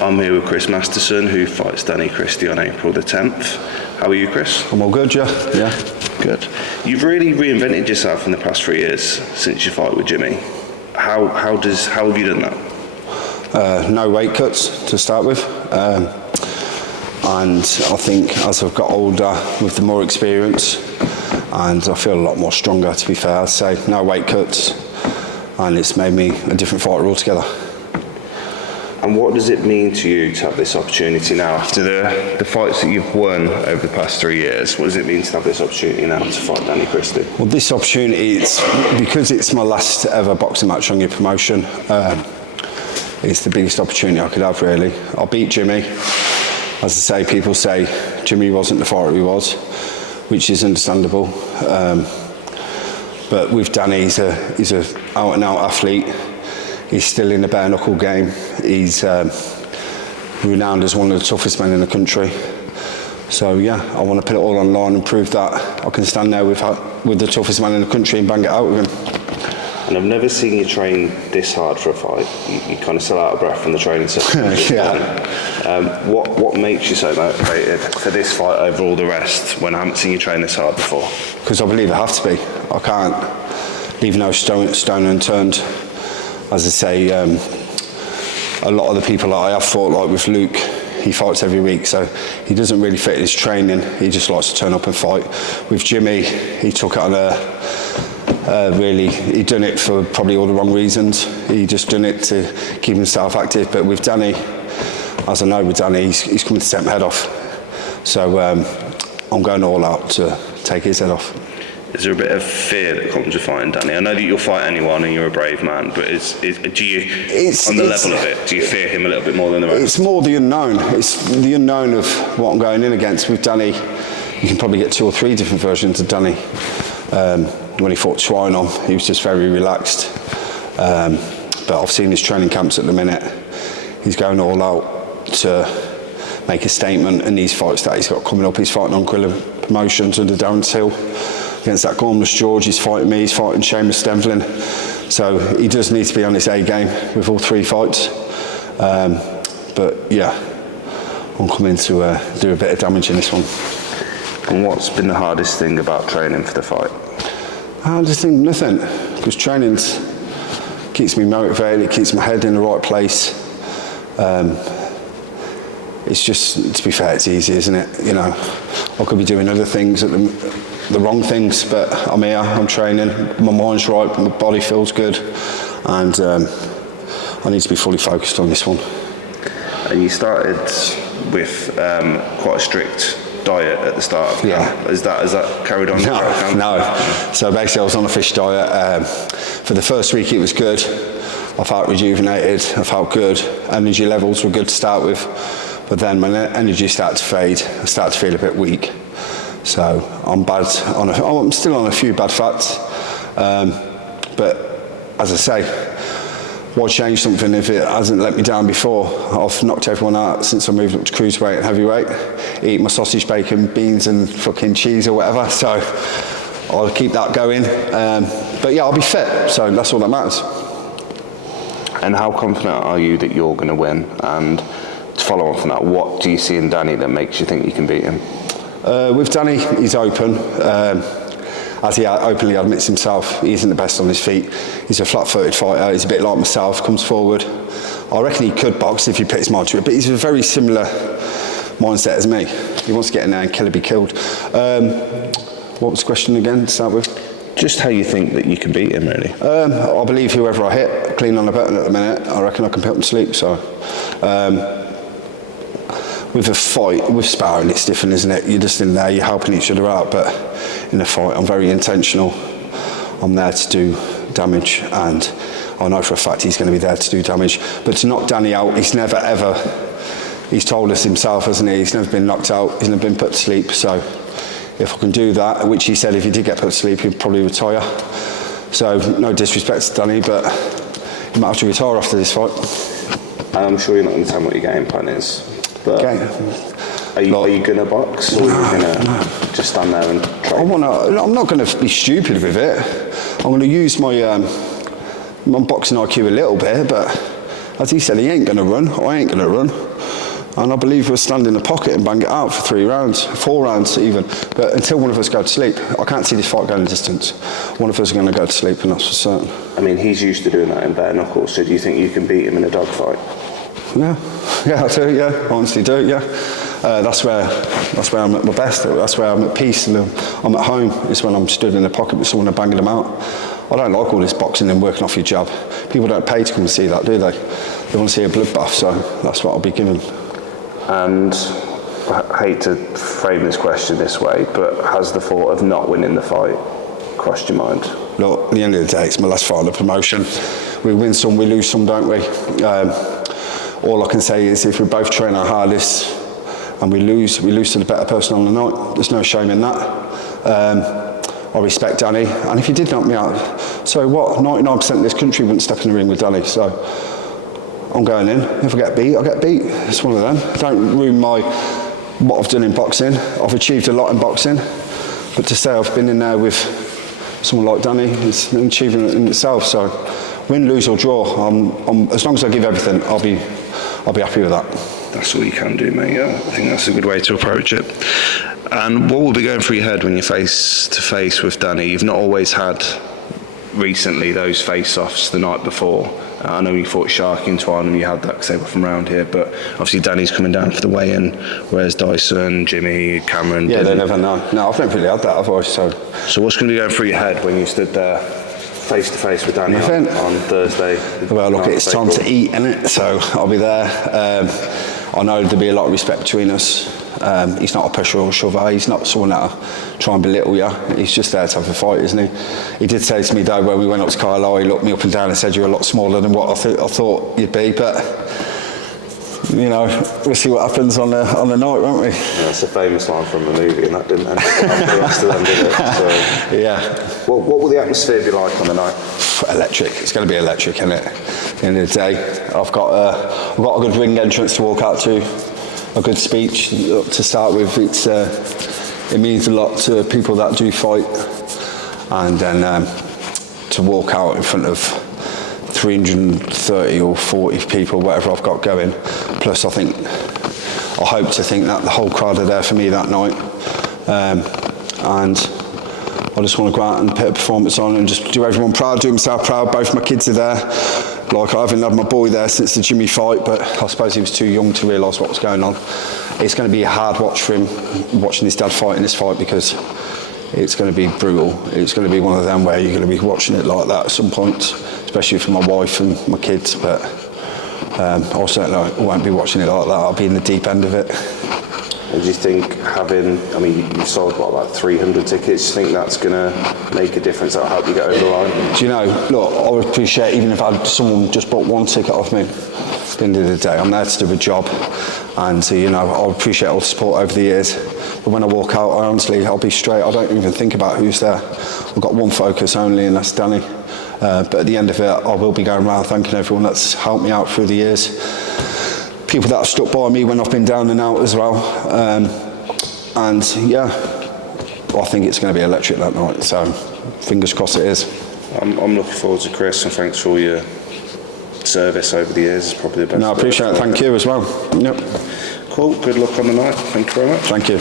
I'm here with Chris Masterson, who fights Danny Christie on April the 10th. How are you, Chris? I'm all good, yeah. Good. You've really reinvented yourself in the past 3 years since your fight with Jimmy. How have you done that? No weight cuts to start with. And I think as I've got older, with the more experience, and I feel a lot more stronger, to be fair, I'd say no weight cuts, and it's made me a different fighter altogether. And what does it mean to you to have this opportunity now after the fights that you've won over the past 3 years? What does it mean to have this opportunity now to fight Danny Christie? Well, this opportunity, it's because it's my last ever boxing match on your promotion. It's the biggest opportunity I could have, really. I beat Jimmy. As I say, people say Jimmy wasn't the fighter he was, which is understandable. But with Danny, he's a out and out athlete. He's still in the bare knuckle game. He's renowned as one of the toughest men in the country. So yeah, I want to put it all online and prove that I can stand there with the toughest man in the country and bang it out with him. And I've never seen you train this hard for a fight. You kind of still out of breath from the training session. Yeah. What makes you so motivated for this fight over all the rest when I haven't seen you train this hard before? Because I believe I have to be. I can't leave no stone unturned. As I say, a lot of the people that I have fought, like with Luke, he fights every week, so he doesn't really fit his training. He just likes to turn up and fight. With Jimmy, he took it on he'd done it for probably all the wrong reasons. He just done it to keep himself active. But with Danny, as I know with Danny, he's coming to take my head off. So I'm going all out to take his head off. Is there a bit of fear that comes with fighting Danny? I know that you'll fight anyone and you're a brave man, but do you, on the level of it, do you fear him a little bit more than the rest? It's more the unknown. It's the unknown of what I'm going in against. With Danny, you can probably get 2 or 3 different versions of Danny. When he fought Swine on, he was just very relaxed. But I've seen his training camps at the minute. He's going all out to make a statement in these fights that he's got coming up. He's fighting on Gorilla Promotions under Darren Till. Against that Gormless George, he's fighting me, he's fighting Seamus Devlin. So he does need to be on his A game with all 3 fights. But yeah, I'm coming to do a bit of damage in this one. And what's been the hardest thing about training for the fight? I just think nothing, because training keeps me motivated, it keeps my head in the right place. It's just, to be fair, it's easy, isn't it? You know, I could be doing other things at the wrong things, but I'm here, I'm training, my mind's right, my body feels good, and I need to be fully focused on this one. And you started with quite a strict diet at the start of camp. Is that carried on? No. So basically I was on a fish diet. For the first week it was good. I felt rejuvenated, I felt good. Energy levels were good to start with. But then when energy started to fade, I started to feel a bit weak. So I'm still on a few bad fats. But as I say, why change something if it hasn't let me down before? I've knocked everyone out since I moved up to cruiserweight and heavyweight. Eat my sausage, bacon, beans and fucking cheese or whatever. So I'll keep that going. But yeah, I'll be fit, so that's all that matters. And how confident are you that you're going to win? And to follow on from that, what do you see in Danny that makes you think you can beat him? With Danny, he's open. As he openly admits himself, he isn't the best on his feet. He's a flat-footed fighter. He's a bit like myself, comes forward. I reckon he could box if he put his mind to it, but he's a very similar mindset as me. He wants to get in there and kill or be killed. What was the question again to start with? Just how you think that you can beat him, really. I believe whoever I hit, clean on the button at the minute, I reckon I can put him to sleep. So, with a fight, with sparring, it's different, isn't it? You're just in there, you're helping each other out, but in a fight, I'm very intentional. I'm there to do damage, and I know for a fact he's going to be there to do damage. But to knock Danny out, he's never ever, he's told us himself, hasn't he? He's never been knocked out, he's never been put to sleep. So if I can do that, which he said if he did get put to sleep, he'd probably retire. So no disrespect to Danny, but he might have to retire after this fight. And I'm sure you're not going to tell me what your game plan is. But are you going to box, or are you going to just stand there and try? I'm not going to be stupid with it. I'm going to use my boxing IQ a little bit, but as he said, he ain't going to run. I ain't going to run. And I believe we'll stand in the pocket and bang it out for 3 rounds, 4 rounds even. But until one of us go to sleep, I can't see this fight going the distance. One of us are going to go to sleep, and that's for certain. I mean, he's used to doing that in bare knuckles, so do you think you can beat him in a dogfight? Yeah, I do, yeah. I honestly do, yeah. That's where I'm at my best. That's where I'm at peace and I'm at home. Is when I'm stood in the pocket with someone and banging them out. I don't like all this boxing and working off your jab. People don't pay to come and see that, do they? They want to see a bloodbath, so that's what I'll be giving. And I hate to frame this question this way, but has the thought of not winning the fight crossed your mind? Look, at the end of the day, it's my last fight of the promotion. We win some, we lose some, don't we? All I can say is if we both train our hardest and we lose to the better person on the night. There's no shame in that. I respect Danny, and if he did knock me out, so what? 99% of this country wouldn't step in the ring with Danny, so I'm going in. If I get beat, I get beat. It's one of them. Don't ruin what I've done in boxing. I've achieved a lot in boxing, but to say I've been in there with someone like Danny is an achievement in itself. So win, lose or draw, as long as I give everything, I'll be happy with that. That's all you can do, mate. Yeah, I think that's a good way to approach it. And what will be going through your head when you're face to face with Danny? You've not always had recently those face-offs the night before. I know you fought Shark in Twine and you had that because they were from around here, but obviously Danny's coming down for the weigh-in, whereas Dyson, Jimmy, Cameron... Yeah, they never know. No, I've never really had that otherwise, so... So what's going to be going through your head when you stood there face to face with Danny on Thursday? Well, look, it's time to eat, innit? So I'll be there. I know there'll be a lot of respect between us. He's not a pusher or shover. He's not someone that'll try and belittle you. He's just there to have a fight, isn't he? He did say to me, though, when we went up to Carlisle, he looked me up and down and said, "You're a lot smaller than what I thought you'd be." But, you know, we'll see what happens on the night, won't we? Yeah, it's a famous line from the movie, and that didn't end the rest of them, did it? So, yeah. What will the atmosphere be like on the night? Electric. It's going to be electric, isn't it? At the end of the day, I've got a good ring entrance to walk out to, a good speech to start with. It means a lot to people that do fight, and then to walk out in front of 330 or 40 people, whatever I've got going. Plus, I hope to think that the whole crowd are there for me that night, and I just want to go out and put a performance on and just do everyone proud, do myself proud. Both my kids are there. Like, I haven't had my boy there since the Jimmy fight, but I suppose he was too young to realise what was going on. It's going to be a hard watch for him, watching his dad fight in this fight, because it's going to be brutal. It's going to be one of them where you're going to be watching it like that at some point, especially for my wife and my kids. But I certainly won't be watching it like that. I'll be in the deep end of it. And do you think you've sold about 300 tickets, do you think that's going to make a difference? That'll help you get over the line? Do you know, look, I would appreciate even if someone just bought one ticket off me. At the end of the day, I'm there to do a job, and I appreciate all the support over the years. But when I walk out, I'll be straight. I don't even think about who's there. I've got one focus only, and that's Danny. But at the end of it, I will be going around thanking everyone that's helped me out through the years. People that have stuck by me when I've been down and out as well. And yeah, I think it's going to be electric that night. So fingers crossed it is. I'm looking forward to Chris, and thanks for all your service over the years. It's probably the best. No, I appreciate it. Thank you as well. Yep. Cool. Good luck on the night. Thank you very much. Thank you.